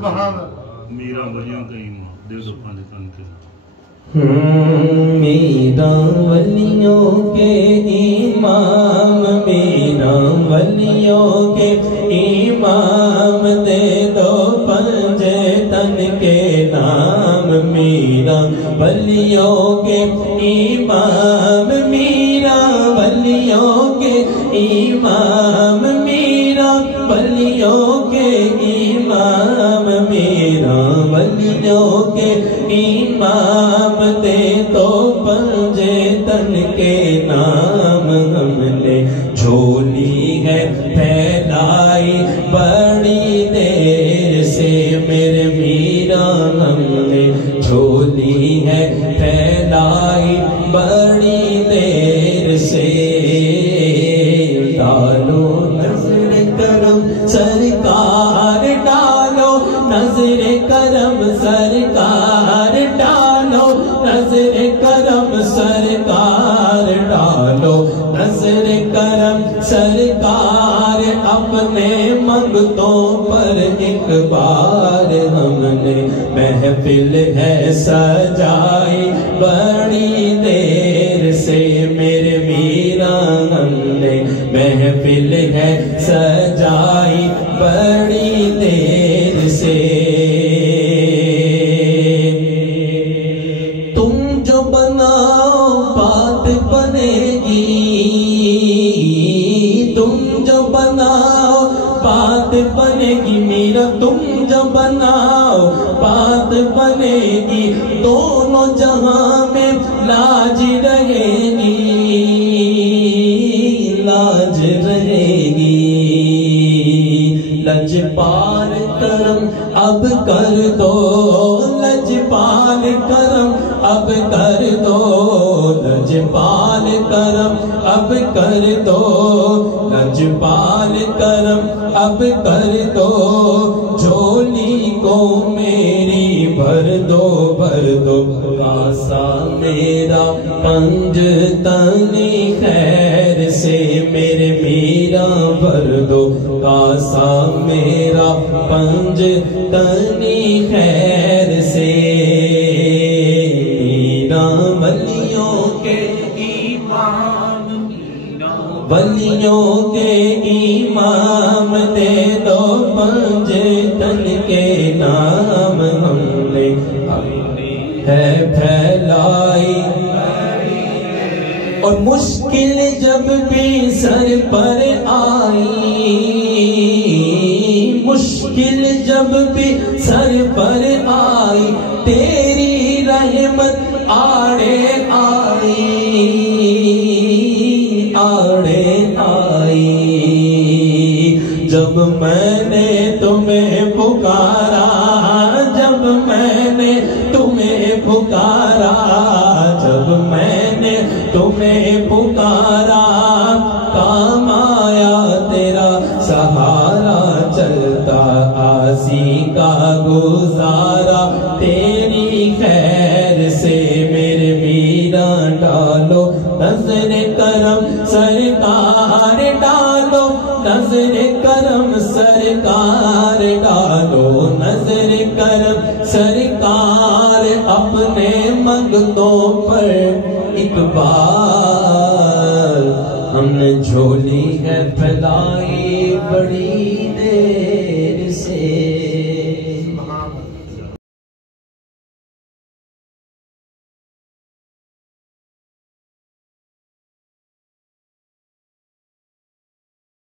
सुभान मीरा वलियों का ईमान दे दो पांच तन के मीरा वलियों के इमाम, मीरा वलियों के इमाम, दे दो पंज तन के नाम। मीरा वलियों के इमाम, मीरा वलियों के इमाम, मीरा वलियों के इमाम, मीरा वलियों के इमाम, दे तो पंजे तन के नाम। हमने झोली है फैलाई बड़ी देर से मेरे मीरा, हमने झोली है फैलाई बड़ी देर से। डालो नजर करम सरकार, डालो नजर करम सरकार, डालो नजर करम सरकार, डालो नजर करम सरकार। अपने मंगतों पर एक बार हमने महफिल है सजाई बड़ी देर से मेरे मीरा, हमने महफिल है सजाई बड़ी देर से। तुम जो बनाओ बात बनेगी, तुम जो बनाओ बात बनेगी मीरा, तुम जो बनाओ बात बनेगी। दोनों जहां में लाज रहेगी, लाज रहेगी। लजपाल करम अब कर दो, लजपाल करम अब कर दो, लजपाल करम अब कर दो, लजपाल करम अब कर दो। झोली को मेरी भर दो, भर दो। कासा मेरा पंज तनी खैर से मेरे मीरा भर दो, कासा मेरा पंज तनी खैर से। मीरा वलियों के इमाम, वलियों के इमाम, दे दो पंज तन के नाम। हमने है फैलाई और मुश्किल जब भी सर पर आई, मुश्किल जब भी सर पर आई, तेरी रहमत आड़े आई, आड़े आई। जब मैंने तुम्हें पुकारा, जब मैंने तुम्हें पुकारा, जब मैंने तुम्हें पुकारा, काम आया तेरा सहारा। चलता आसी का गुजारा तेरी खैर से मेरे मीरा। डालो नजर करम सरकार, डालो नजर करम सरकार, डालो नजर करम सरकार। अपने मंगतों पर एक बार हमने झोली है फैलाई बड़ी